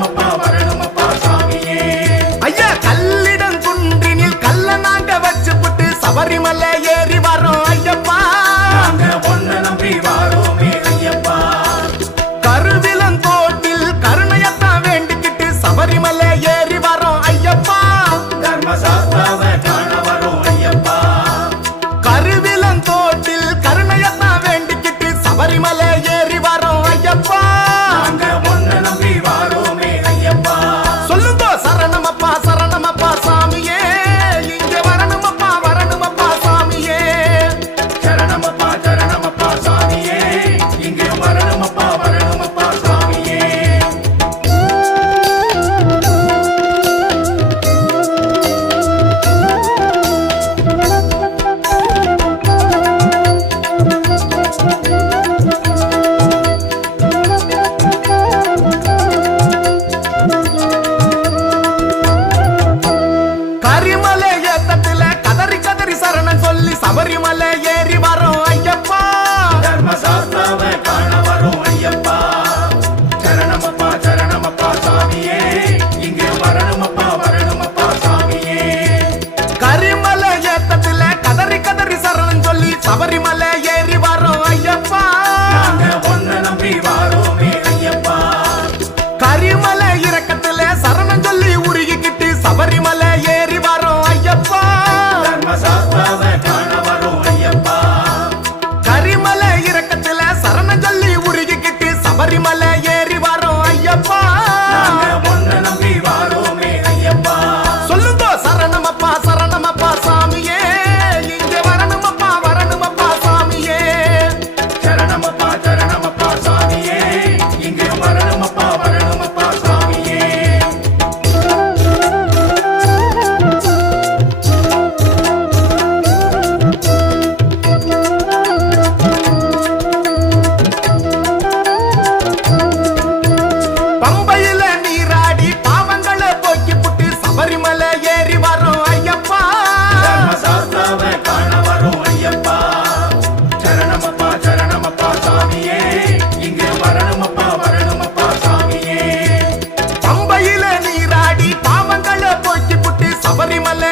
no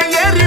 yeah